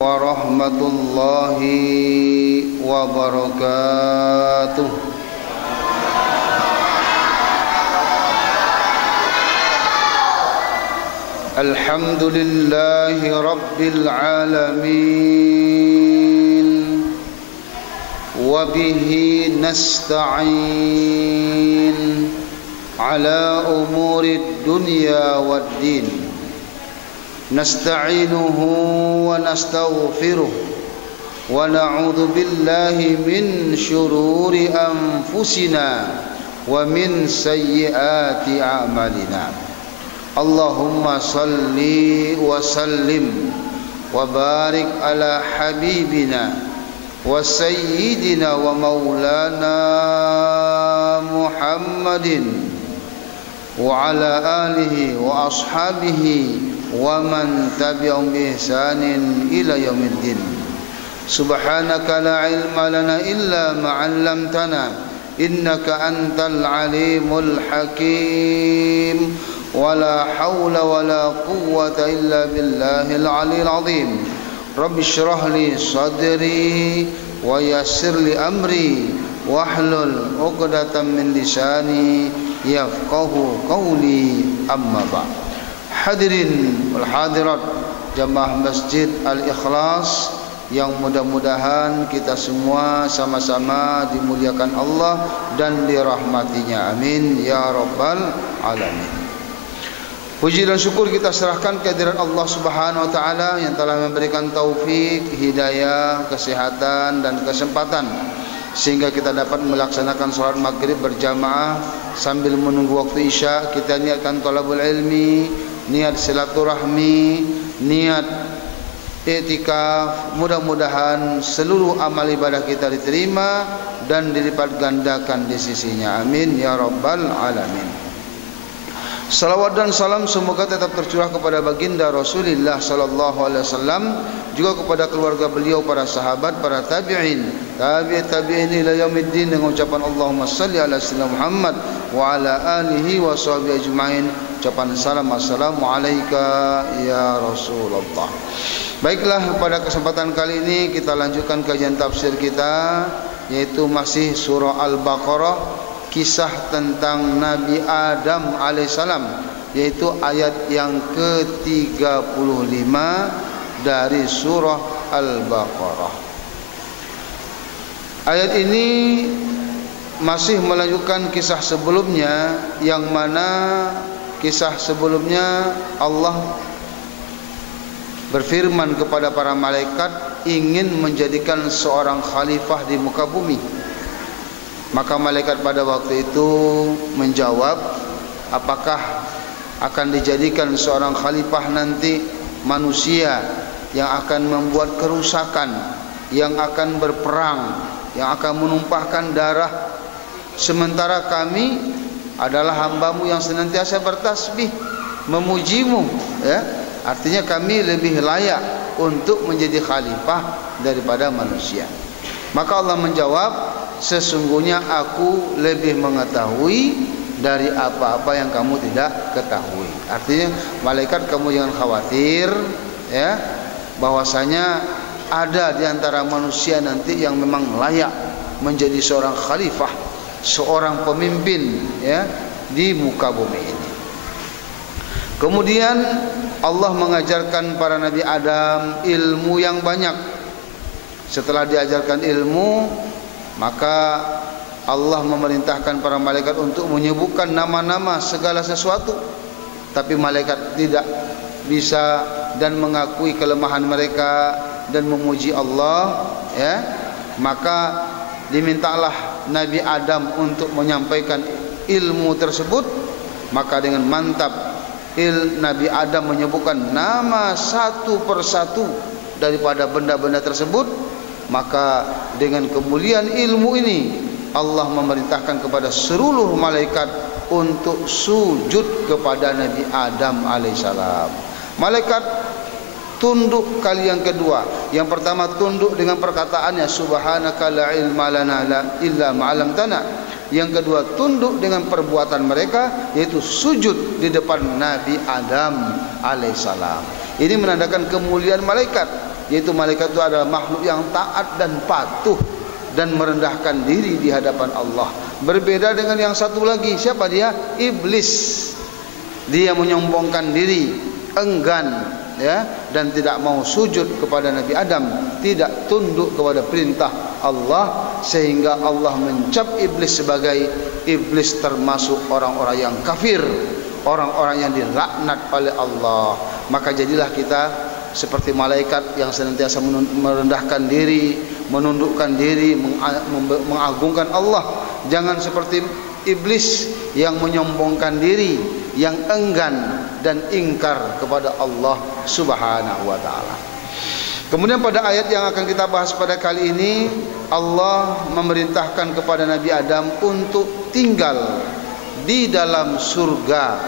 warahmatullahi wabarakatuh. Alhamdulillahi rabbil alamin, wa bihi nasta'in ala umuri dunya waddin. Nasta'inuhu wa nastaghfiruh wa na'udzu billahi min syururi anfusina wa min sayyiati a'malina. Allahumma salli wa sallim wa barik ala habibina wa sayyidina wa maulana Muhammadin wa ala alihi wa ashabihi wa man tabi'ahum bi ihsanin ila yaumiddin. Subhanaka la ilma lana illa ma 'allamtana innaka antal alimul hakim. Wala haula wala quwwata illa billahil aliyil azim. Rabbi shrah li sadri wa yassir li amri wahlul 'uqdatam min lisani yafqahu qawli, amma ba'd. Hadirin wal hadirat jamaah Masjid Al-Ikhlas yang mudah-mudahan kita semua sama-sama dimuliakan Allah dan dirahmatinya, amin ya rabbal alamin. Puji dan syukur kita serahkan kehadirat Allah Subhanahu wa taala yang telah memberikan taufik, hidayah, kesehatan dan kesempatan sehingga kita dapat melaksanakan salat maghrib berjamaah sambil menunggu waktu isya. Kita niatkan thalabul ilmi, niat silaturahmi, niat i'tikaf. Mudah-mudahan seluruh amal ibadah kita diterima dan dilipat gandakan di sisinya, amin ya rabbal alamin. Salawat dan salam semoga tetap tercurah kepada baginda Rasulullah sallallahu alaihi wasallam, juga kepada keluarga beliau, para sahabat, para tabi'in, tabi'in ila yaumiddin, dengan ucapan Allahumma salli ala sayyidina Muhammad wa ala alihi wa sahbihi ajma'in. Ucapan salam, assalamu alayka ya Rasulullah. Baiklah, pada kesempatan kali ini kita lanjutkan kajian tafsir kita, yaitu masih surah Al-Baqarah, kisah tentang Nabi Adam alaihissalam, yaitu ayat yang ke-35 dari surah Al-Baqarah. Ayat ini masih melanjutkan kisah sebelumnya, yang mana kisah sebelumnya Allah berfirman kepada para malaikat ingin menjadikan seorang khalifah di muka bumi. Maka malaikat pada waktu itu menjawab, apakah akan dijadikan seorang khalifah nanti manusia yang akan membuat kerusakan, yang akan berperang, yang akan menumpahkan darah, sementara kami adalah hambamu yang senantiasa bertasbih memujimu, ya? Artinya kami lebih layak untuk menjadi khalifah daripada manusia. Maka Allah menjawab, sesungguhnya aku lebih mengetahui dari apa-apa yang kamu tidak ketahui. Artinya malaikat, kamu jangan khawatir, ya, bahwasanya ada di antara manusia nanti yang memang layak menjadi seorang khalifah, seorang pemimpin, ya, di muka bumi ini. Kemudian Allah mengajarkan para Nabi Adam ilmu yang banyak. Setelah diajarkan ilmu, maka Allah memerintahkan para malaikat untuk menyebutkan nama-nama segala sesuatu. Tapi malaikat tidak bisa dan mengakui kelemahan mereka dan memuji Allah, ya. Maka dimintalah Nabi Adam untuk menyampaikan ilmu tersebut. Maka dengan mantap Nabi Adam menyebutkan nama satu persatu daripada benda-benda tersebut. Maka dengan kemuliaan ilmu ini Allah memerintahkan kepada seluruh malaikat untuk sujud kepada Nabi Adam alaihissalam. Malaikat tunduk kali yang kedua. Yang pertama tunduk dengan perkataannya subhanaka la ilma lana illa ma 'allamtana. Yang kedua tunduk dengan perbuatan mereka, yaitu sujud di depan Nabi Adam alaihissalam. Ini menandakan kemuliaan malaikat. yaitu malaikat itu adalah makhluk yang taat dan patuh dan merendahkan diri di hadapan Allah. Berbeda dengan yang satu lagi, siapa dia? Iblis. Dia menyombongkan diri, enggan ya, dan tidak mau sujud kepada Nabi Adam, tidak tunduk kepada perintah Allah, sehingga Allah mencap iblis sebagai iblis termasuk orang-orang yang kafir, orang-orang yang dilaknat oleh Allah. Maka jadilah kita seperti malaikat yang senantiasa merendahkan diri, menundukkan diri, mengagungkan Allah. Jangan seperti iblis yang menyombongkan diri, yang enggan dan ingkar kepada Allah Subhanahu wa taala. Kemudian pada ayat yang akan kita bahas pada kali ini, Allah memerintahkan kepada Nabi Adam untuk tinggal di dalam surga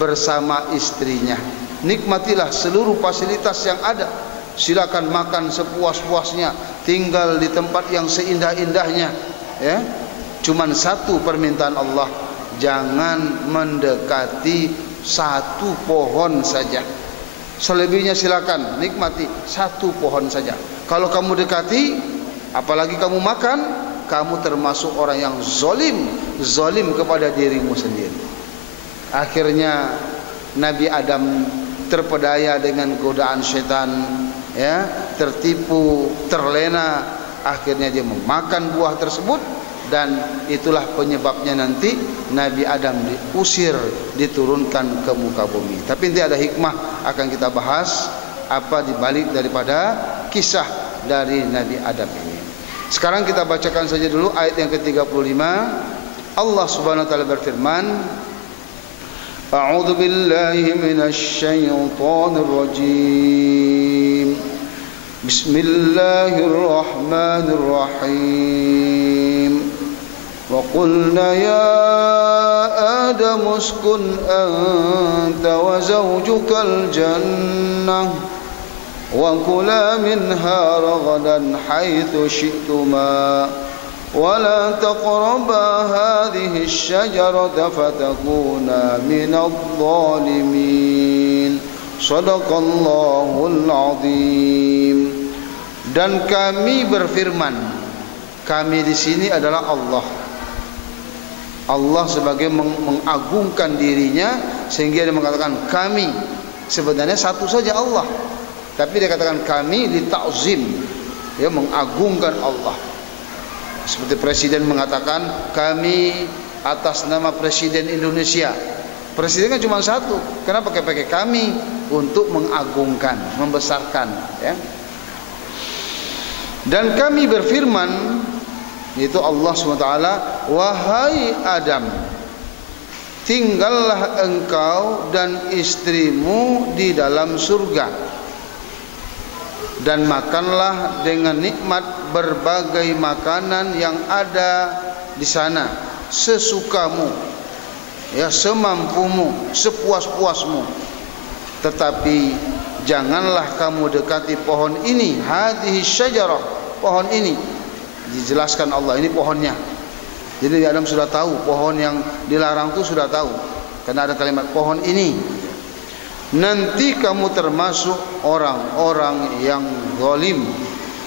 bersama istrinya. Nikmatilah seluruh fasilitas yang ada. Silakan makan sepuas-puasnya, tinggal di tempat yang seindah-indahnya, ya. Cuman satu permintaan Allah, jangan mendekati satu pohon saja. Selebihnya silakan nikmati satu pohon saja. Kalau kamu dekati, apalagi kamu makan, kamu termasuk orang yang zalim kepada dirimu sendiri. Akhirnya Nabi Adam terpedaya dengan godaan syaitan, ya, tertipu, terlena. Akhirnya dia memakan buah tersebut, dan itulah penyebabnya nanti Nabi Adam diusir, diturunkan ke muka bumi. Tapi nanti ada hikmah, akan kita bahas apa dibalik daripada kisah dari Nabi Adam ini. Sekarang kita bacakan saja dulu ayat yang ke-35. Allah Subhanahu wa taala berfirman, A'udzu billahi minasy syaithanir rajim. Bismillahirrahmanirrahim. وَقُلْنَا يَا آدَمُ اسْكُنْ أَنْتَ وَزَوْجُكَ الْجَنَّةَ وَكُلَا مِنْهَا رَغَدًا حَيْثُ شِئْتُمَا وَلَا تَقْرَبَا هَذِهِ الشَّجَرَةَ فَتَكُونَا مِنَ الظَّالِمِينَ صَدَقَ اللَّهُ الْعَظِيمُ. Dan kami berfirman, kami di sini adalah Allah. Allah sebagai mengagungkan dirinya, sehingga dia mengatakan kami. Sebenarnya satu saja Allah, tapi dia katakan kami li ta'zim, ya, mengagungkan Allah. Seperti presiden mengatakan kami atas nama Presiden Indonesia. Presiden kan cuma satu, kenapa pakai kami? Untuk mengagungkan, membesarkan, ya. Dan kami berfirman, yaitu Allah SWT, wahai Adam, tinggallah engkau dan istrimu di dalam surga, dan makanlah dengan nikmat berbagai makanan yang ada di sana sesukamu, ya, semampumu, sepuas-puasmu. Tetapi janganlah kamu dekati pohon ini, hadhihi syajarah, pohon ini. Dijelaskan Allah, ini pohonnya. Jadi Adam sudah tahu pohon yang dilarang itu, sudah tahu, karena ada kalimat pohon ini. Nanti kamu termasuk orang-orang yang zalim.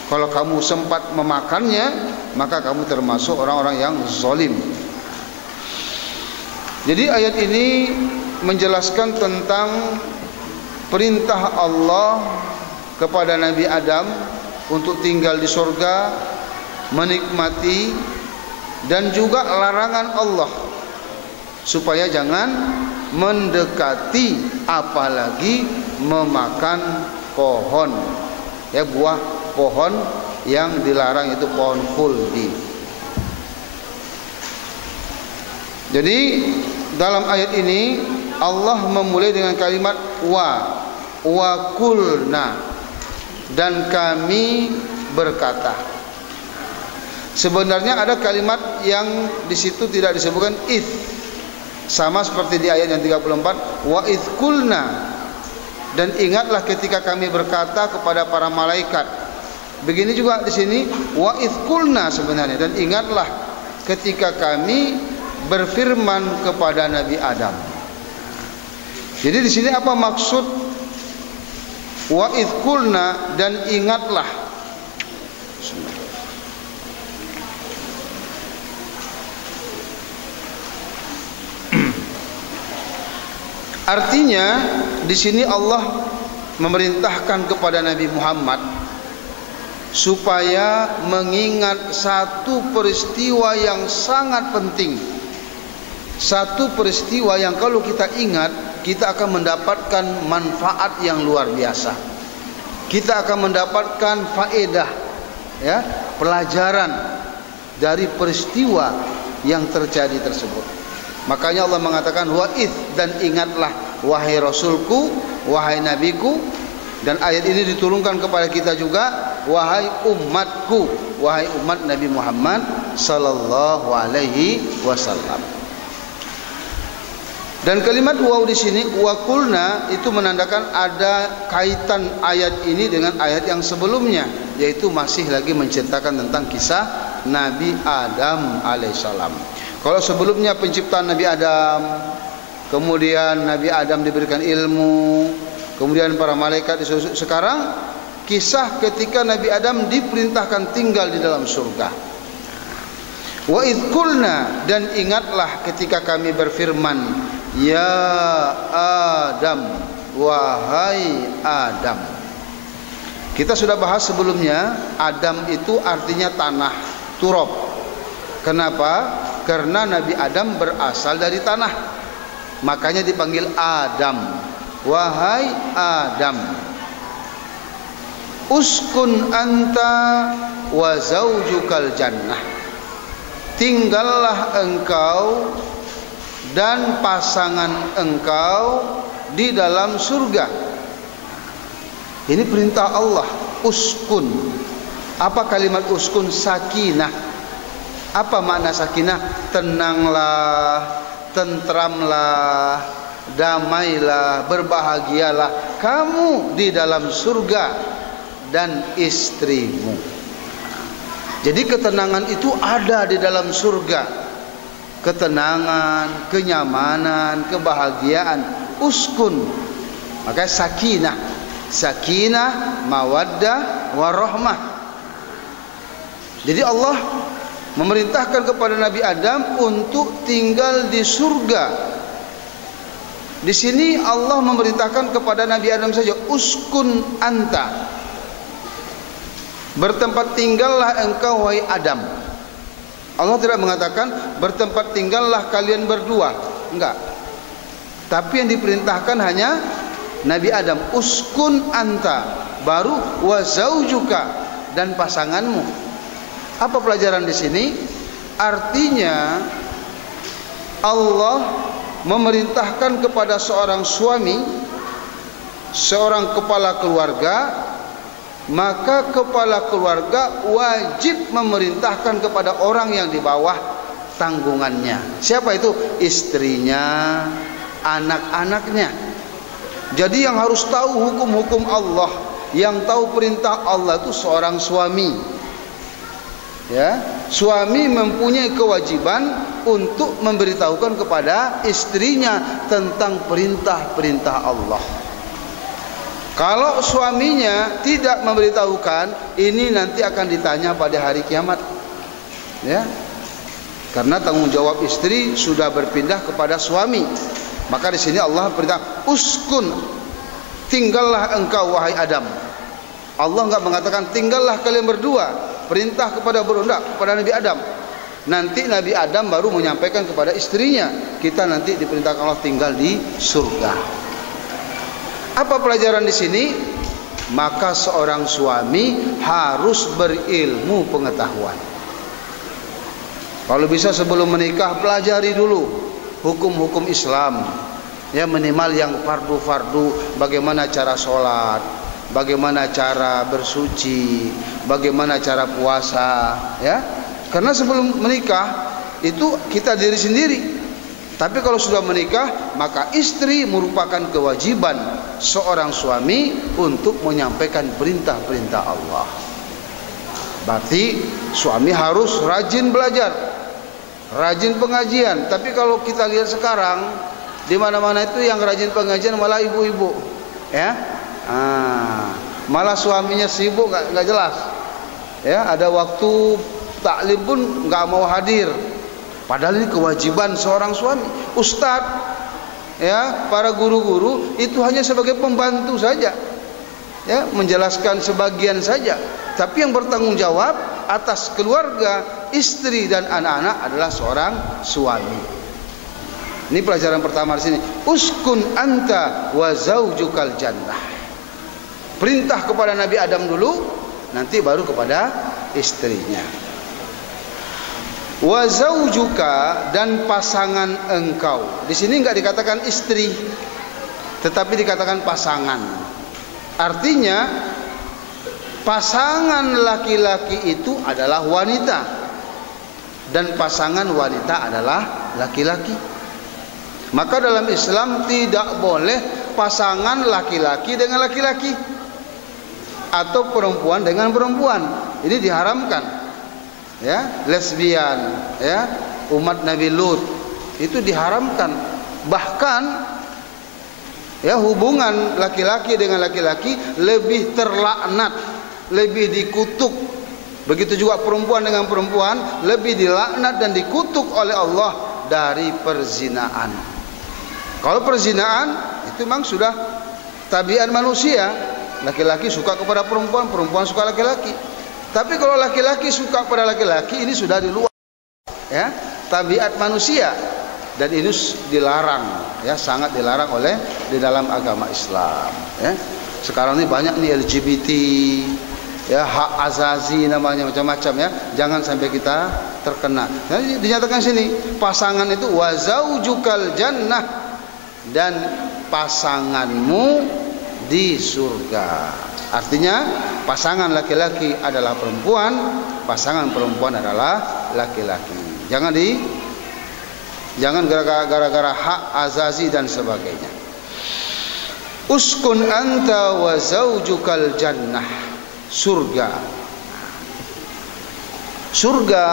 Kalau kamu sempat memakannya, maka kamu termasuk orang-orang yang zalim. Jadi ayat ini menjelaskan tentang perintah Allah kepada Nabi Adam untuk tinggal di surga, menikmati, dan juga larangan Allah supaya jangan mendekati, apalagi memakan pohon, ya, buah pohon yang dilarang, itu pohon khuldi. Jadi dalam ayat ini Allah memulai dengan kalimat wa kulna, dan kami berkata. Sebenarnya ada kalimat yang di situ tidak disebutkan id, sama seperti di ayat yang 34, wa id kulna, dan ingatlah ketika kami berkata kepada para malaikat. Begini juga di sini wa id kulna sebenarnya, dan ingatlah ketika kami berfirman kepada Nabi Adam. Jadi di sini apa maksud Wa idh qulna, dan ingatlah. Artinya di sini Allah memerintahkan kepada Nabi Muhammad supaya mengingat satu peristiwa yang sangat penting. Satu peristiwa yang kalau kita ingat, kita akan mendapatkan manfaat yang luar biasa. Kita akan mendapatkan faedah, ya, pelajaran dari peristiwa yang terjadi tersebut. Makanya Allah mengatakan wa'id, dan ingatlah wahai Rasulku, wahai Nabiku. Dan ayat ini diturunkan kepada kita juga, wahai umatku, wahai umat Nabi Muhammad sallallahu alaihi wasallam. Dan kalimat waw di sini, wa qulna, itu menandakan ada kaitan ayat ini dengan ayat yang sebelumnya, yaitu masih lagi menceritakan tentang kisah Nabi Adam alaihissalam. Kalau sebelumnya penciptaan Nabi Adam, kemudian Nabi Adam diberikan ilmu, kemudian para malaikat disuruh. Sekarang kisah ketika Nabi Adam diperintahkan tinggal di dalam surga. Wa idh qulna, dan ingatlah ketika kami berfirman, ya Adam, wahai Adam. Kita sudah bahas sebelumnya, Adam itu artinya tanah, turab. Kenapa? Karena Nabi Adam berasal dari tanah, makanya dipanggil Adam. Wahai Adam, uskun anta wa zaujukal jannah, tinggallah engkau dan pasangan engkau di dalam surga. Ini perintah Allah. Uskun, apa kalimat uskun? Sakinah. Apa makna sakinah? Tenanglah, tentramlah, damailah, berbahagialah kamu di dalam surga dan istrimu. Jadi ketenangan itu ada di dalam surga. Ketenangan, kenyamanan, kebahagiaan. Uskun, makanya sakinah. Sakinah, mawaddah, warahmah. Jadi Allah memerintahkan kepada Nabi Adam untuk tinggal di surga. Di sini Allah memerintahkan kepada Nabi Adam saja, uskun anta, bertempat tinggallah engkau wahai Adam. Allah tidak mengatakan bertempat tinggallah kalian berdua, enggak. Tapi yang diperintahkan hanya Nabi Adam, uskun anta, baru wa zaujuka, dan pasanganmu. Apa pelajaran di sini? Artinya Allah memerintahkan kepada seorang suami, seorang kepala keluarga, maka kepala keluarga wajib memerintahkan kepada orang yang di bawah tanggungannya. Siapa itu? Istrinya, anak-anaknya. Jadi yang harus tahu hukum-hukum Allah, yang tahu perintah Allah itu seorang suami. Ya, suami mempunyai kewajiban untuk memberitahukan kepada istrinya tentang perintah-perintah Allah. Kalau suaminya tidak memberitahukan, ini nanti akan ditanya pada hari kiamat. Ya, karena tanggung jawab istri sudah berpindah kepada suami. Maka di sini Allah perintah, uskun, tinggallah engkau wahai Adam. Allah enggak mengatakan tinggallah kalian berdua. Perintah kepada berondak kepada Nabi Adam. Nanti Nabi Adam baru menyampaikan kepada istrinya. Kita nanti diperintahkan Allah tinggal di surga. Apa pelajaran di sini? Maka seorang suami harus berilmu pengetahuan. Kalau bisa sebelum menikah pelajari dulu hukum-hukum Islam. Ya, minimal yang fardu-fardu, bagaimana cara sholat, bagaimana cara bersuci, bagaimana cara puasa, ya. Karena sebelum menikah itu kita diri sendiri. Tapi kalau sudah menikah, maka istri merupakan kewajiban seorang suami untuk menyampaikan perintah-perintah Allah. Berarti suami harus rajin belajar, rajin pengajian. Tapi kalau kita lihat sekarang, di mana-mana itu yang rajin pengajian malah ibu-ibu, ya. Malah suaminya sibuk nggak jelas. Ya, ada waktu taklim pun nggak mau hadir. Padahal ini kewajiban seorang suami. Ustadz, ya, para guru-guru itu hanya sebagai pembantu saja. Ya, menjelaskan sebagian saja. Tapi yang bertanggung jawab atas keluarga, istri dan anak-anak adalah seorang suami. Ini pelajaran pertama di sini. Uskun anta wa zaujukal jannah. Perintah kepada Nabi Adam dulu, nanti baru kepada istrinya. Wa zaujuka, dan pasangan engkau. Di sini enggak dikatakan istri, tetapi dikatakan pasangan. Artinya pasangan laki-laki itu adalah wanita dan pasangan wanita adalah laki-laki. Maka dalam Islam tidak boleh pasangan laki-laki dengan laki-laki atau perempuan dengan perempuan. Ini diharamkan. Ya, lesbian, ya, umat Nabi Lut itu diharamkan. Bahkan ya, hubungan laki-laki dengan laki-laki lebih terlaknat, lebih dikutuk. Begitu juga perempuan dengan perempuan lebih dilaknat dan dikutuk oleh Allah dari perzinaan. Kalau perzinaan itu memang sudah tabiat manusia. Laki-laki suka kepada perempuan, perempuan suka laki-laki. Tapi kalau laki-laki suka pada laki-laki, ini sudah di luar, ya, tabiat manusia. Dan ini dilarang, ya, sangat dilarang oleh di dalam agama Islam. Ya. Sekarang ini banyak nih LGBT, ya, hak azazi namanya, macam-macam, ya. Jangan sampai kita terkena. Nah, dinyatakan sini pasangan itu wa zaujukal jannah, dan pasanganmu di surga. Artinya pasangan laki-laki adalah perempuan, pasangan perempuan adalah laki-laki. Jangan gara-gara hak azazi dan sebagainya. Uskun anta wa zaujukal jannah. Surga. Surga,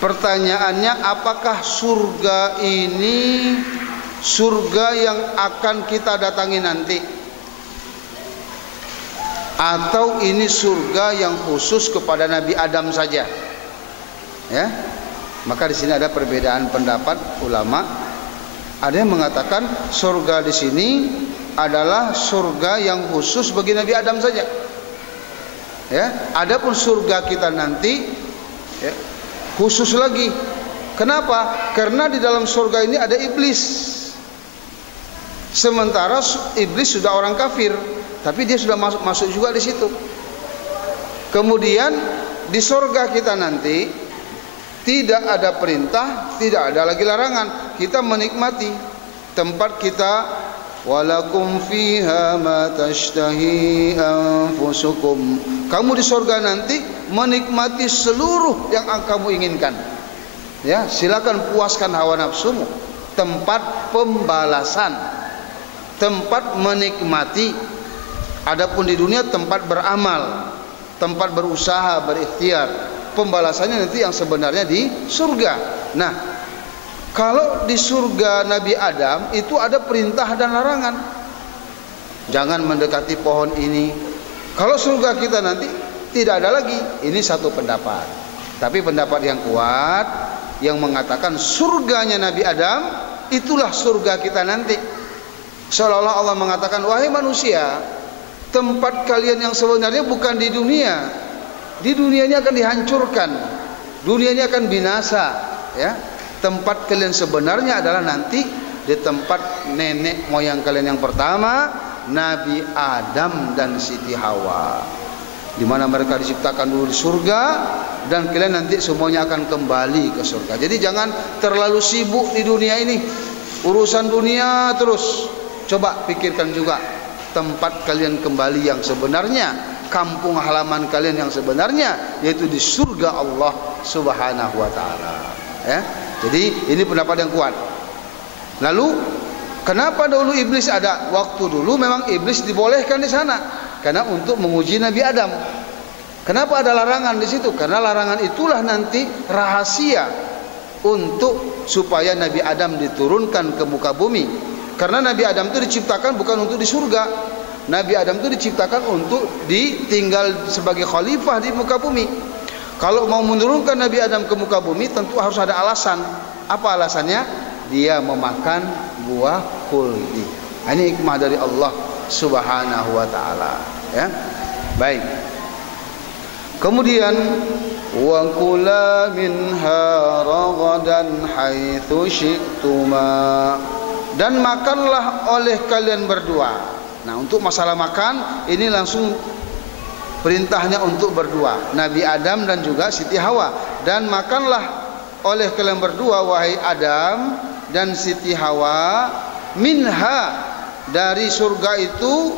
pertanyaannya, apakah surga ini surga yang akan kita datangi nanti, atau ini surga yang khusus kepada Nabi Adam saja? Ya. Maka di sini ada perbedaan pendapat ulama. Ada yang mengatakan surga di sini adalah surga yang khusus bagi Nabi Adam saja. Ya, adapun surga kita nanti, ya, khusus lagi. Kenapa? Karena di dalam surga ini ada iblis. Sementara iblis sudah orang kafir, tapi dia sudah masuk juga di situ. Kemudian di surga kita nanti tidak ada perintah, tidak ada lagi larangan. Kita menikmati tempat kita. Walakum fiha ma tashtahi anfusukum. Kamu di surga nanti menikmati seluruh yang kamu inginkan. Ya, silakan puaskan hawa nafsumu. Tempat pembalasan, tempat menikmati. Adapun di dunia tempat beramal, tempat berusaha, berikhtiar. Pembalasannya nanti yang sebenarnya di surga. Nah, kalau di surga Nabi Adam itu ada perintah dan larangan. Jangan mendekati pohon ini. Kalau surga kita nanti tidak ada lagi. Ini satu pendapat. Tapi pendapat yang kuat yang mengatakan surganya Nabi Adam itulah surga kita nanti. Seolah-olah Allah mengatakan, wahai manusia, tempat kalian yang sebenarnya bukan di dunia. Di dunia ini akan dihancurkan. Dunia ini akan binasa, ya. Tempat kalian sebenarnya adalah nanti di tempat nenek moyang kalian yang pertama, Nabi Adam dan Siti Hawa, di mana mereka diciptakan dulu di surga, dan kalian nanti semuanya akan kembali ke surga. Jadi jangan terlalu sibuk di dunia ini, urusan dunia terus. Coba pikirkan juga tempat kalian kembali yang sebenarnya, kampung halaman kalian yang sebenarnya, yaitu di surga Allah Subhanahu wa taala, ya. Jadi ini pendapat yang kuat. Lalu kenapa dahulu iblis ada? Waktu dulu memang iblis dibolehkan di sana karena untuk menguji Nabi Adam. Kenapa ada larangan di situ? Karena larangan itulah nanti rahasia untuk supaya Nabi Adam diturunkan ke muka bumi. Karena Nabi Adam itu diciptakan bukan untuk di surga, Nabi Adam itu diciptakan untuk ditinggal sebagai khalifah di muka bumi. Kalau mau menurunkan Nabi Adam ke muka bumi tentu harus ada alasan. Apa alasannya? Dia memakan buah khuldi. Ini hikmah dari Allah Subhanahu wa taala, ya. Baik. Kemudian wa kula minha ragadan haitsu syi'tuma, dan makanlah oleh kalian berdua. Nah, untuk masalah makan ini langsung perintahnya untuk berdua, Nabi Adam dan juga Siti Hawa. Dan makanlah oleh kalian berdua wahai Adam dan Siti Hawa, minha, dari surga itu,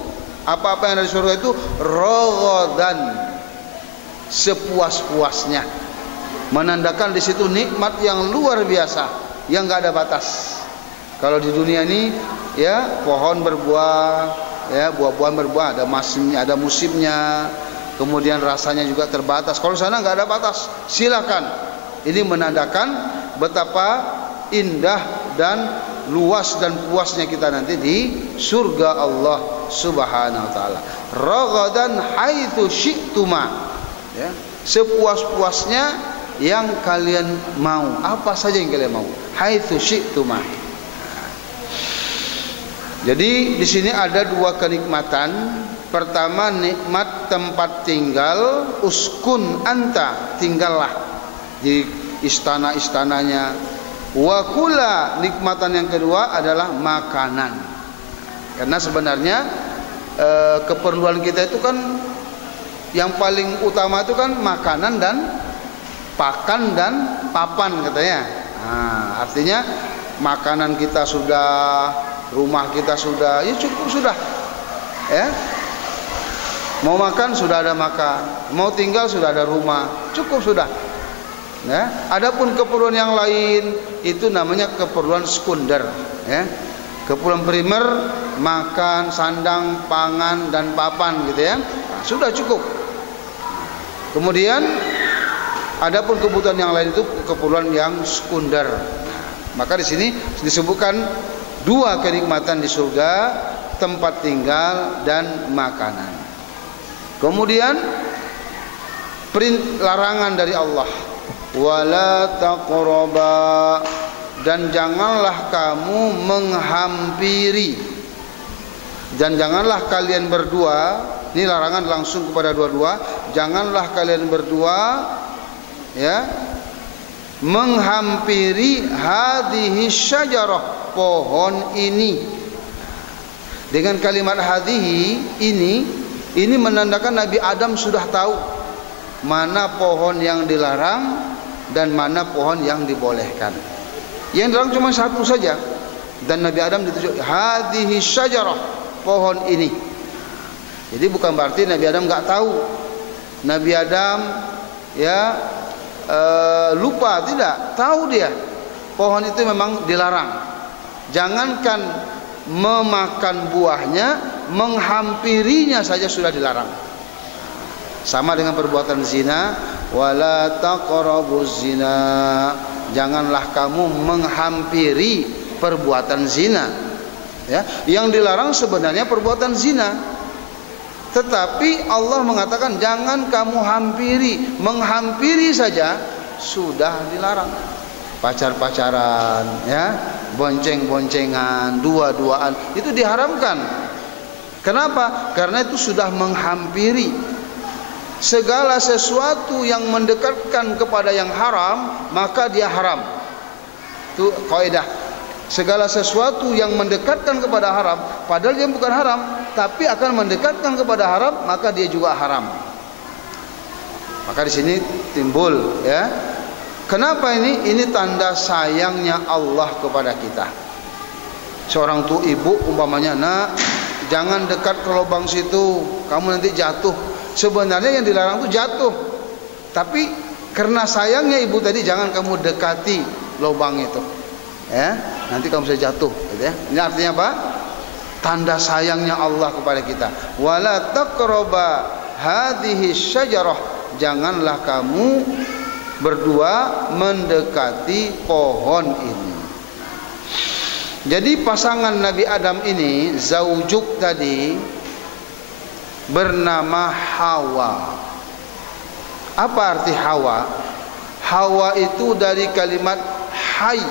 apa-apa yang dari surga itu, ragadan, sepuas-puasnya, menandakan di situ nikmat yang luar biasa, yang enggak ada batas. Kalau di dunia ini ya pohon berbuah, ya buah-buahan berbuah, ada musimnya, kemudian rasanya juga terbatas. Kalau sana enggak ada batas, silakan. Ini menandakan betapa indah dan luas dan puasnya kita nanti di surga Allah Subhanahu wa taala. Ragadan haitsu syi'tuma, ya, sepuas-puasnya yang kalian mau, apa saja yang kalian mau, haitsu syi'tuma. Jadi di sini ada dua kenikmatan. Pertama, nikmat tempat tinggal, uskun anta, tinggallah di istana-istananya. Wa kula, nikmatan yang kedua adalah makanan. Karena sebenarnya keperluan kita itu kan yang paling utama itu kan makanan dan pakan dan papan katanya. Nah, artinya makanan kita sudah, rumah kita sudah, ya cukup sudah. Ya. Mau makan sudah ada makan, mau tinggal sudah ada rumah, cukup sudah. Ya, adapun keperluan yang lain itu namanya keperluan sekunder, ya. Keperluan primer, makan, sandang, pangan dan papan gitu ya. Nah, sudah cukup. Kemudian adapun kebutuhan yang lain itu keperluan yang sekunder. Maka di sini disebutkan dua kenikmatan di surga, tempat tinggal dan makanan. Kemudian larangan dari Allah, wala taqraba, dan janganlah kamu menghampiri, dan janganlah kalian berdua, ini larangan langsung kepada dua-dua, janganlah kalian berdua ya menghampiri hadhihi syajarah, pohon ini. Dengan kalimat hadhihi ini menandakan Nabi Adam sudah tahu mana pohon yang dilarang dan mana pohon yang dibolehkan. Yang dilarang cuma satu saja, dan Nabi Adam ditunjuk hadhihi syajarah, pohon ini. Jadi bukan berarti Nabi Adam enggak tahu. Nabi Adam ya lupa, tidak, tahu dia pohon itu memang dilarang. Jangankan memakan buahnya, menghampirinya saja sudah dilarang. Sama dengan perbuatan zina, wala taqrabuz zina, janganlah kamu menghampiri perbuatan zina. Ya, yang dilarang sebenarnya perbuatan zina, tetapi Allah mengatakan jangan kamu hampiri, menghampiri saja sudah dilarang. Pacar-pacaran, ya, bonceng-boncengan, dua-duaan itu diharamkan. Kenapa? Karena itu sudah menghampiri. Segala sesuatu yang mendekatkan kepada yang haram, maka dia haram. Itu kaidah. Segala sesuatu yang mendekatkan kepada haram, padahal dia bukan haram, tapi akan mendekatkan kepada haram, maka dia juga haram. Maka di sini timbul, ya. Kenapa ini? Ini tanda sayangnya Allah kepada kita. Seorang tuh ibu umpamanya, nak, jangan dekat ke lubang situ, kamu nanti jatuh. Sebenarnya yang dilarang itu jatuh, tapi karena sayangnya ibu tadi, jangan kamu dekati lubang itu, ya, nanti kamu bisa jatuh, gitu ya. Ini artinya apa? Tanda sayangnya Allah kepada kita. Wala taqraba hadhihi syajarah, janganlah kamu berdua mendekati pohon ini. Jadi pasangan Nabi Adam ini, zaujuk tadi, bernama Hawa. Apa arti Hawa? Hawa itu dari kalimat hay,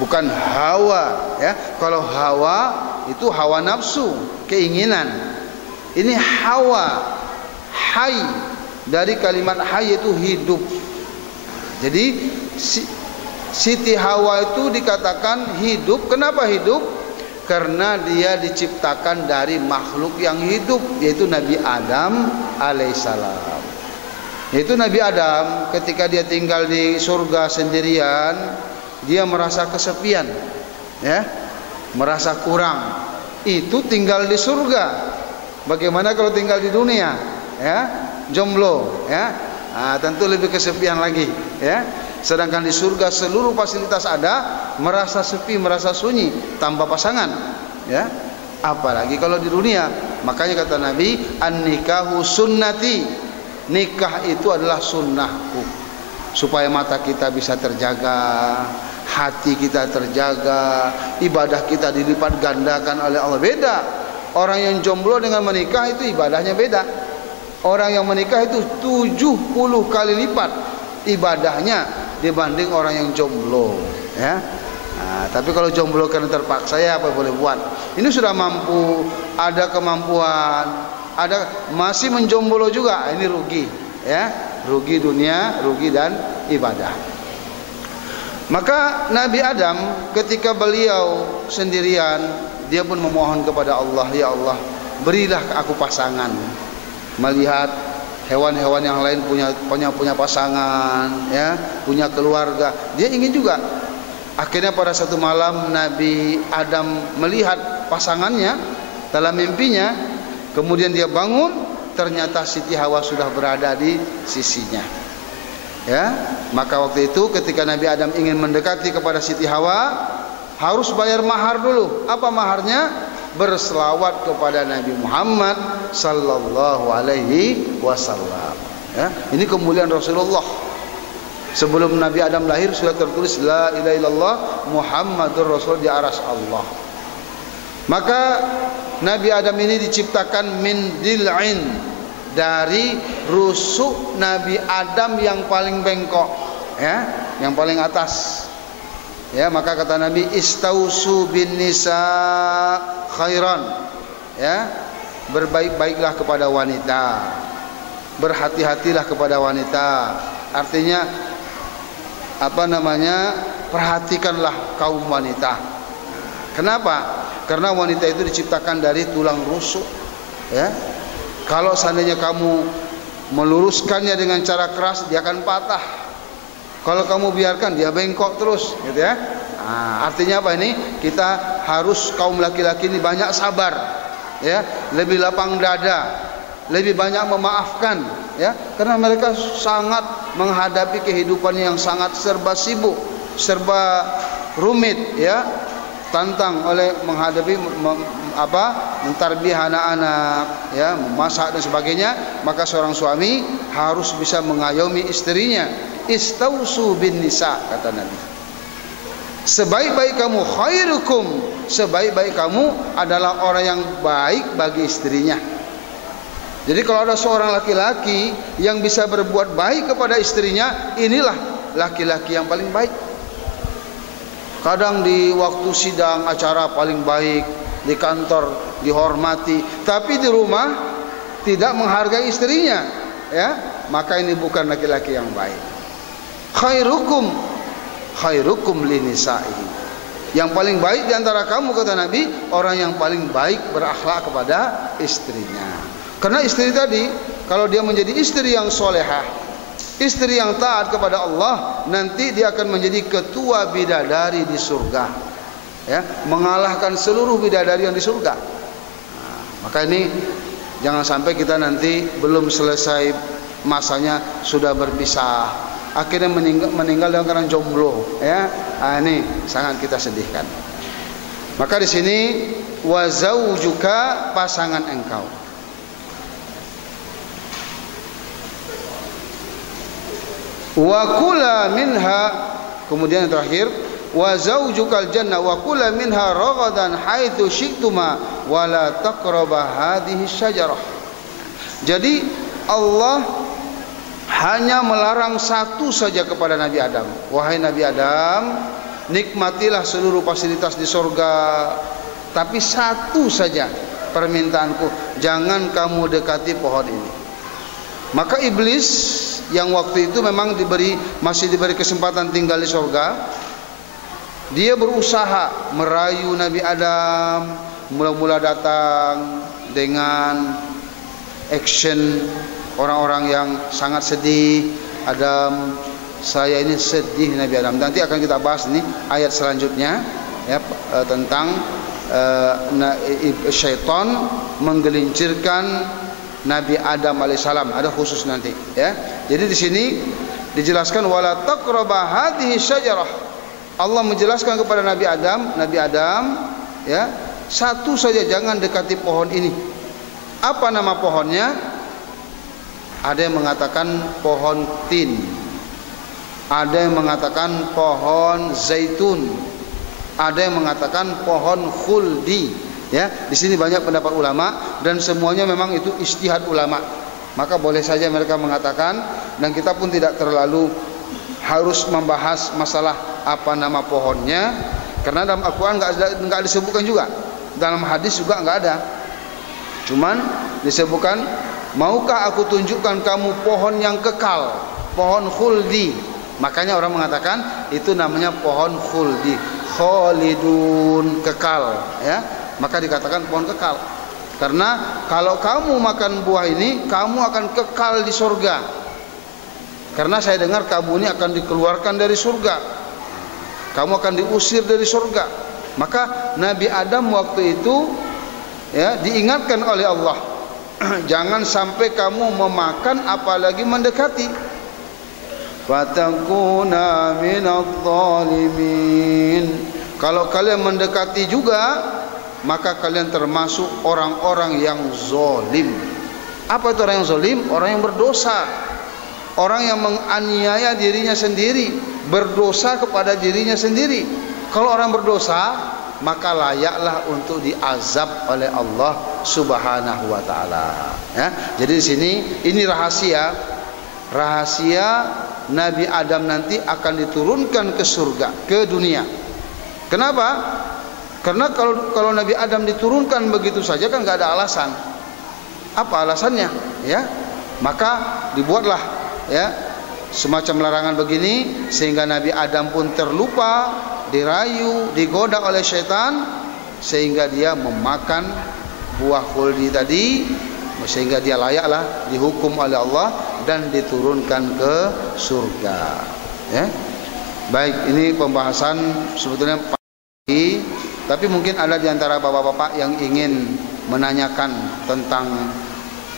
bukan hawa ya. Kalau hawa itu hawa nafsu, keinginan. Ini hawa, hay, dari kalimat hay itu hidup. Jadi Siti Hawa itu dikatakan hidup. Kenapa hidup? Karena dia diciptakan dari makhluk yang hidup, yaitu Nabi Adam alaihissalam. Yaitu Nabi Adam ketika dia tinggal di surga sendirian, dia merasa kesepian, ya, merasa kurang. Itu tinggal di surga. Bagaimana kalau tinggal di dunia, ya, jomblo, ya, tentu lebih kesepian lagi, ya. Sedangkan di surga seluruh fasilitas ada, merasa sepi, merasa sunyi tanpa pasangan, ya. Apalagi kalau di dunia. Makanya kata Nabi, an-nikahu sunnati. Nikah itu adalah sunnahku, supaya mata kita bisa terjaga, hati kita terjaga, ibadah kita dilipat gandakan oleh Allah. Beda orang yang jomblo dengan menikah, itu ibadahnya beda. Orang yang menikah itu 70 kali lipat ibadahnya dibanding orang yang jomblo, ya. Tapi kalau jomblo karena terpaksa, ya apa boleh buat. Ini sudah mampu, ada kemampuan, ada masih menjomblo juga, ini rugi, ya, rugi dunia, rugi dan ibadah. Maka Nabi Adam ketika beliau sendirian, dia pun memohon kepada Allah, ya Allah, berilah aku pasangan. Melihat hewan-hewan yang lain punya pasangan, ya, punya keluarga, dia ingin juga. Akhirnya pada satu malam Nabi Adam melihat pasangannya dalam mimpinya. Kemudian dia bangun, ternyata Siti Hawa sudah berada di sisinya. Ya, maka waktu itu ketika Nabi Adam ingin mendekati kepada Siti Hawa, harus bayar mahar dulu. Apa maharnya? Berselawat kepada Nabi Muhammad sallallahu alaihi wasallam. Ya, ini kemuliaan Rasulullah. Sebelum Nabi Adam lahir sudah tertulis la ilaha illallah Muhammadur Rasul di aras Allah. Maka Nabi Adam ini diciptakan min dil'in, dari rusuk Nabi Adam yang paling bengkok, ya, yang paling atas. Ya, maka kata Nabi, istausu bin nisa khairan, ya, berbaik-baiklah kepada wanita, berhati-hatilah kepada wanita. Artinya apa namanya? Perhatikanlah kaum wanita. Kenapa? Karena wanita itu diciptakan dari tulang rusuk, ya. Kalau seandainya kamu meluruskannya dengan cara keras, dia akan patah. Kalau kamu biarkan, dia bengkok terus, gitu ya. Artinya apa ini? Kita harus, kaum laki-laki ini banyak sabar, ya, lebih lapang dada, lebih banyak memaafkan, ya, karena mereka sangat menghadapi kehidupan yang sangat serba sibuk, serba rumit, ya. Tantang oleh menghadapi mentarbiyah anak-anak, ya, memasak dan sebagainya. Maka seorang suami harus bisa mengayomi istrinya. Istausu bin nisa, kata Nabi. Sebaik-baik kamu, khairukum, sebaik-baik kamu adalah orang yang baik bagi istrinya. Jadi kalau ada seorang laki-laki yang bisa berbuat baik kepada istrinya, inilah laki-laki yang paling baik. Kadang di waktu sidang acara paling baik, di kantor dihormati, tapi di rumah tidak menghargai istrinya, ya, maka ini bukan laki-laki yang baik. Khairukum linisa'i, yang paling baik di antara kamu, kata Nabi, orang yang paling baik berakhlak kepada istrinya. Karena istri tadi, kalau dia menjadi istri yang solehah, istri yang taat kepada Allah, nanti dia akan menjadi ketua bidadari di surga, ya, mengalahkan seluruh bidadari yang di surga. Maka ini jangan sampai kita nanti belum selesai masanya sudah berpisah, akhirnya meninggal dengan karena jomblo, ya. Ini sangat kita sedihkan. Maka di sini wa zaujuka, pasangan engkau. Wa kula minha, kemudian yang terakhir, wa zaujukal jannah wa kula minha ragadan haitsu syi'tuma wa la taqraba hadhihi syajarah. Jadi Allah hanya melarang satu saja kepada Nabi Adam. Wahai Nabi Adam, nikmatilah seluruh fasilitas di surga, tapi satu saja permintaanku, jangan kamu dekati pohon ini. Maka iblis yang waktu itu memang masih diberi kesempatan tinggal di surga, dia berusaha merayu Nabi Adam. Mula-mula datang dengan action orang-orang yang sangat sedih. Adam, saya ini sedih Nabi Adam. Nanti akan kita bahas nih ayat selanjutnya ya, tentang syaitan menggelincirkan Nabi Adam alaihissalam, ada khusus nanti ya. Jadi di sini dijelaskan wala taqraba hadhihi syajarah. Allah menjelaskan kepada Nabi Adam ya, satu saja jangan dekati pohon ini. Apa nama pohonnya? Ada yang mengatakan pohon tin, ada yang mengatakan pohon zaitun, ada yang mengatakan pohon khuldi. Ya, di sini banyak pendapat ulama dan semuanya memang itu ijtihad ulama. Maka boleh saja mereka mengatakan, dan kita pun tidak terlalu harus membahas masalah apa nama pohonnya, karena dalam Al-Quran enggak disebutkan juga, dalam hadis juga enggak ada. Cuman disebutkan, maukah aku tunjukkan kamu pohon yang kekal, pohon khuldi. Makanya orang mengatakan itu namanya pohon khuldi, khalidun, kekal ya. Maka dikatakan pohon kekal. Karena kalau kamu makan buah ini, kamu akan kekal di surga. Karena saya dengar kamu ini akan dikeluarkan dari surga, kamu akan diusir dari surga. Maka Nabi Adam waktu itu ya diingatkan oleh Allah, jangan sampai kamu memakan apalagi mendekati. Fatakuna minadh dhalimin. Kalau kalian mendekati juga, maka kalian termasuk orang-orang yang zalim. Apa itu orang yang zalim? Orang yang berdosa, orang yang menganiaya dirinya sendiri, berdosa kepada dirinya sendiri. Kalau orang berdosa, maka layaklah untuk diazab oleh Allah Subhanahu wa taala. Ya, jadi di sini ini rahasia Nabi Adam nanti akan diturunkan ke surga, ke dunia. Kenapa? Karena kalau Nabi Adam diturunkan begitu saja kan nggak ada alasan. Apa alasannya? Ya, maka dibuatlah ya semacam larangan begini sehingga Nabi Adam pun terlupa, dirayu, digoda oleh syaitan sehingga dia memakan buah khuldi tadi, sehingga dia layaklah dihukum oleh Allah dan diturunkan ke surga. Ya, baik, ini pembahasan sebetulnya pagi. Tapi mungkin ada di antara bapak-bapak yang ingin menanyakan tentang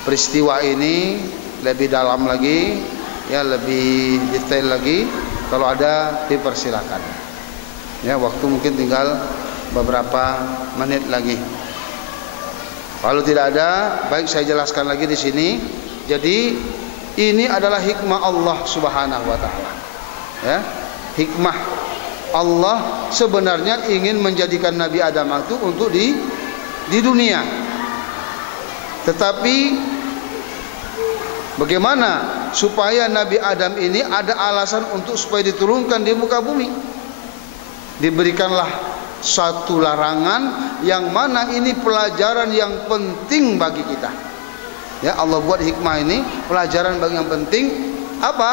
peristiwa ini lebih dalam lagi, ya lebih detail lagi. Kalau ada dipersilakan. Ya, waktu mungkin tinggal beberapa menit lagi. Kalau tidak ada, baik saya jelaskan lagi di sini. Jadi ini adalah hikmah Allah Subhanahu wa taala. Ya, hikmah Allah sebenarnya ingin menjadikan Nabi Adam itu untuk di dunia. Tetapi bagaimana supaya Nabi Adam ini ada alasan untuk supaya diturunkan di muka bumi? Diberikanlah satu larangan yang mana ini pelajaran yang penting bagi kita. Ya, Allah buat hikmah ini pelajaran bagi yang penting. Apa?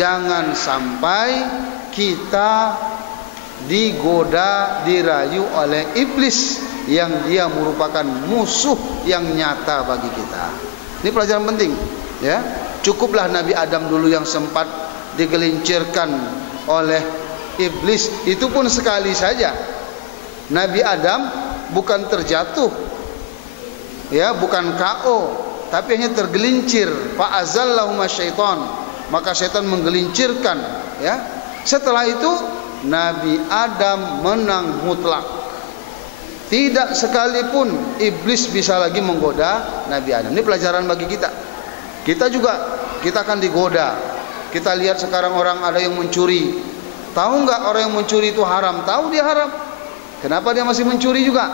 Jangan sampai kita digoda, dirayu oleh iblis yang dia merupakan musuh yang nyata bagi kita. Ini pelajaran penting ya. Cukuplah Nabi Adam dulu yang sempat digelincirkan oleh iblis, itu pun sekali saja. Nabi Adam bukan terjatuh ya, bukan KO, tapi hanya tergelincir. Fa azallahuma syaitan, maka syaitan menggelincirkan ya. Setelah itu Nabi Adam menang mutlak. Tidak sekalipun iblis bisa lagi menggoda Nabi Adam. Ini pelajaran bagi kita. Kita juga, kita akan digoda. Kita lihat sekarang orang ada yang mencuri, Tahu nggak orang yang mencuri itu haram? Tahu dia haram. Kenapa dia masih mencuri juga?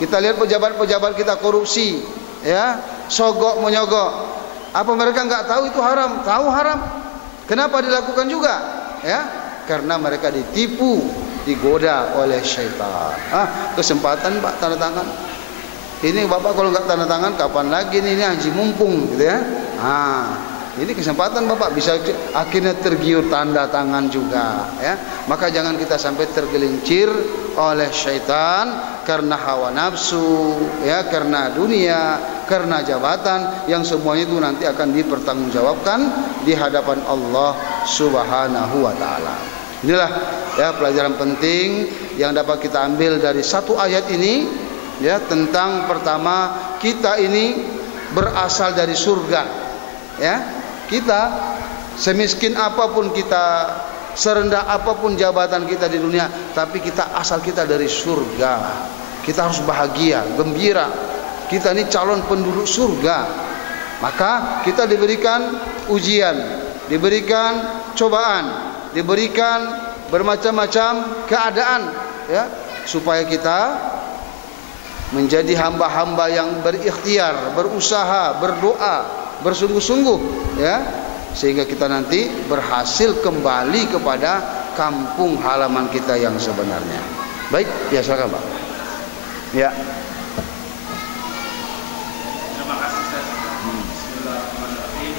Kita lihat pejabat-pejabat kita korupsi, ya, sogok menyogok. Apa mereka nggak tahu itu haram? Tahu haram. Kenapa dilakukan juga? Ya, karena mereka ditipu, digoda oleh syaitan. Kesempatan Pak tanda tangan. Ini Bapak kalau nggak tanda tangan kapan lagi nih, ini haji mumpung gitu ya. Ini kesempatan Bapak bisa akhirnya tergiur tanda tangan juga ya. Maka jangan kita sampai tergelincir oleh syaitan karena hawa nafsu ya, karena dunia, karena jabatan yang semuanya itu nanti akan dipertanggungjawabkan di hadapan Allah Subhanahu wa taala. Inilah ya pelajaran penting yang dapat kita ambil dari satu ayat ini ya, tentang pertama kita ini berasal dari surga ya. Kita semiskin apapun kita, serendah apapun jabatan kita di dunia, tapi kita asal kita dari surga. Kita harus bahagia, gembira. Kita ini calon penduduk surga. Maka kita diberikan ujian, diberikan cobaan, diberikan bermacam-macam keadaan ya, supaya kita menjadi hamba-hamba yang berikhtiar, berusaha, berdoa, bersungguh-sungguh ya, sehingga kita nanti berhasil kembali kepada kampung halaman kita yang sebenarnya. Baik, ya silakan Pak. Ya. Terima kasih Ustaz. Bismillahirrahmanirrahim.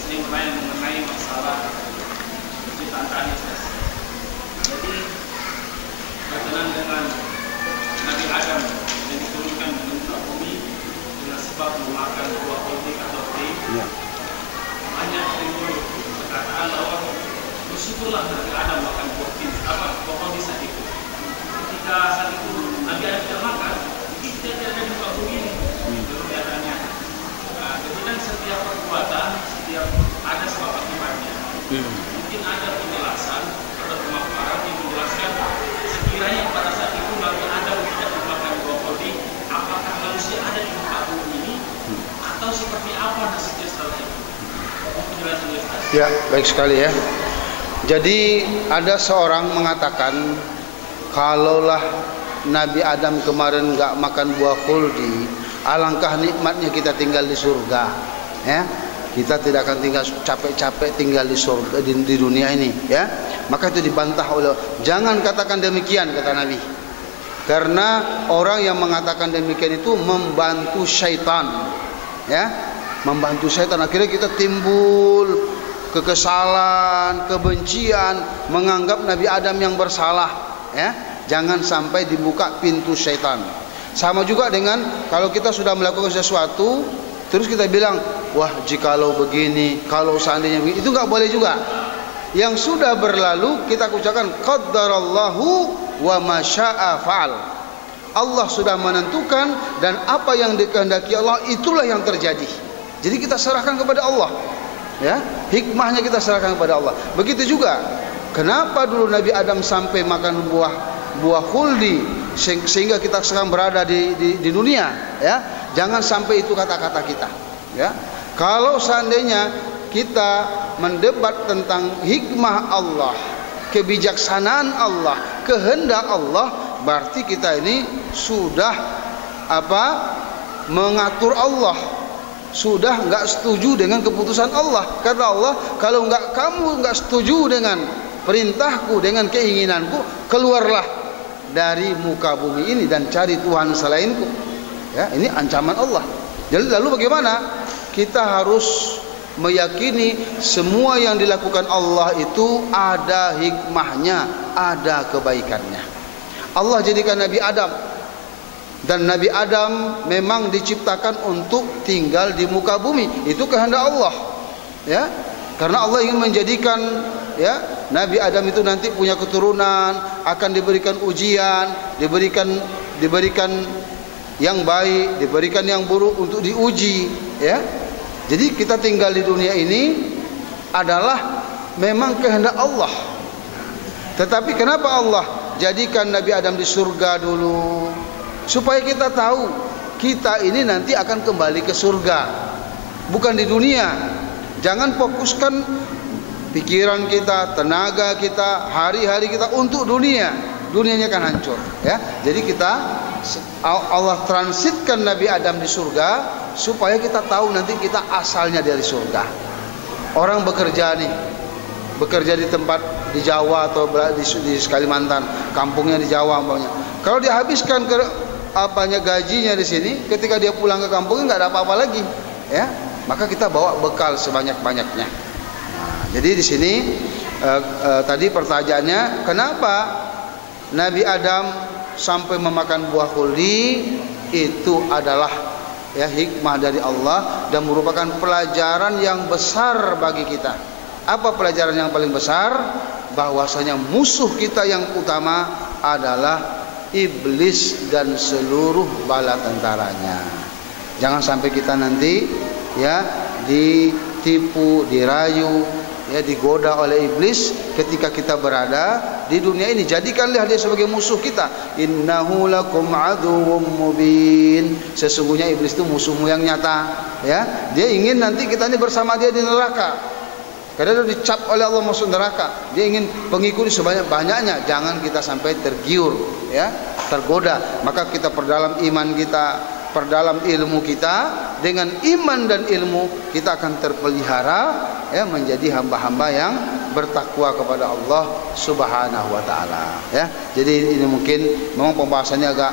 Saya bertanya mengenai masalah penciptaan tadi Ustaz. Jadi berkenaan dengan Nabi Adam yang diturunkan ke muka bumi dengan sebab memakan buah politik atau tim. Ya. Banyak timbul perkataan bahwa bersyukurlah Nabi Adam makan buah tim, buah politik saat itu. Ketika saat itu Nabi Adam tidak makan, kita tidak ada di muka bumi ini. Belum adanya. Kemudian setiap perbuatan, setiap ada sebab akibatnya. Mungkin ada penjelasan atau pemaparan yang menjelaskan sekiranya pada saat itu Nabi Adam tidak memakan buah politik, apakah manusia ada di muka bumi ini atau seperti apa nasibnya setelah itu? Penjelasannya Ustaz. Ya, baik sekali ya. Jadi ada seorang mengatakan, kalaulah Nabi Adam kemarin nggak makan buah khuldi, alangkah nikmatnya kita tinggal di surga ya. Kita tidak akan tinggal capek-capek tinggal di surga, di dunia ini ya. Maka itu dibantah oleh, jangan katakan demikian kata Nabi, karena orang yang mengatakan demikian itu membantu syaitan ya, membantu syaitan. Akhirnya kita timbul kekesalan, kebencian, menganggap Nabi Adam yang bersalah ya. Jangan sampai dibuka pintu syaitan. Sama juga dengan kalau kita sudah melakukan sesuatu terus kita bilang, wah jikalau begini, kalau seandainya begini, itu nggak boleh juga. Yang sudah berlalu kita ucapkan qaddarallahu wa ma syaa fa'al. Allah sudah menentukan dan apa yang dikehendaki Allah itulah yang terjadi. Jadi kita serahkan kepada Allah. Ya, hikmahnya kita serahkan kepada Allah. Begitu juga, kenapa dulu Nabi Adam sampai makan buah khuldi sehingga kita sekarang berada di dunia ya. Jangan sampai itu kata-kata kita ya. Kalau seandainya kita mendebat tentang hikmah Allah, kebijaksanaan Allah, kehendak Allah, berarti kita ini sudah mengatur Allah, sudah nggak setuju dengan keputusan Allah. Kata Allah, kalau kamu nggak setuju dengan perintahku, dengan keinginanku, keluarlah dari muka bumi ini dan cari Tuhan selainku. Ya, ini ancaman Allah. Jadi lalu bagaimana? Kita harus meyakini semua yang dilakukan Allah itu ada hikmahnya, ada kebaikannya. Allah jadikan Nabi Adam, dan Nabi Adam memang diciptakan untuk tinggal di muka bumi. Itu kehendak Allah. Ya. Karena Allah ingin menjadikan ya Nabi Adam itu nanti punya keturunan, akan diberikan ujian, diberikan yang baik, diberikan yang buruk untuk diuji ya. Jadi kita tinggal di dunia ini adalah memang kehendak Allah. Tetapi kenapa Allah jadikan Nabi Adam di surga dulu? Supaya kita tahu kita ini nanti akan kembali ke surga, bukan di dunia. Jangan fokuskan pikiran kita, tenaga kita, hari-hari kita untuk dunia, dunianya kan hancur, ya. Jadi Allah transitkan Nabi Adam di surga supaya kita tahu nanti kita asalnya dari surga. Orang bekerja di tempat di Jawa atau di Kalimantan, kampungnya di Jawa umpamanya. Kalau dia habiskan gajinya di sini, ketika dia pulang ke kampungnya nggak ada apa-apa lagi, ya. Maka kita bawa bekal sebanyak-banyaknya. Nah, jadi di sini tadi pertanyaannya, kenapa Nabi Adam sampai memakan buah khuldi? Itu adalah hikmah dari Allah dan merupakan pelajaran yang besar bagi kita. Apa pelajaran yang paling besar? Bahwasanya musuh kita yang utama adalah iblis dan seluruh bala tentaranya. Jangan sampai kita nanti ditipu, dirayu, digoda oleh iblis ketika kita berada di dunia ini. Jadikanlah dia sebagai musuh kita. Innahu lakum aduwwum mubin. Sesungguhnya iblis itu musuhmu yang nyata, ya. Dia ingin nanti kita ini bersama dia di neraka. Karena dia dicap oleh Allah masuk neraka. Dia ingin pengikut sebanyak-banyaknya. Jangan kita sampai tergiur, tergoda. Maka kita perdalam iman kita, perdalam ilmu kita. Dengan iman dan ilmu kita akan terpelihara, menjadi hamba-hamba yang bertakwa kepada Allah Subhanahu wa taala, ya. Jadi ini mungkin memang pembahasannya agak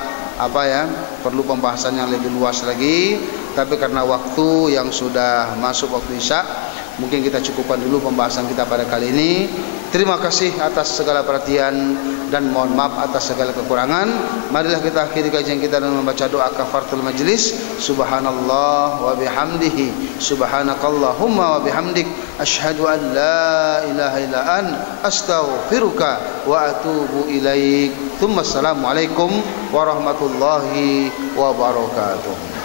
perlu pembahasan yang lebih luas lagi, tapi karena waktu yang sudah masuk waktu Isya, mungkin kita cukupkan dulu pembahasan kita pada kali ini. Terima kasih atas segala perhatian dan mohon maaf atas segala kekurangan. Marilah kita akhiri kajian kita dengan membaca doa kafaratul majlis. Subhanallah wa bihamdihi, subhanakallahumma wa bihamdik, asyhadu an la ilaha illa an, astaghfiruka wa atubu ilaik. Assalamualaikum warahmatullahi wabarakatuh.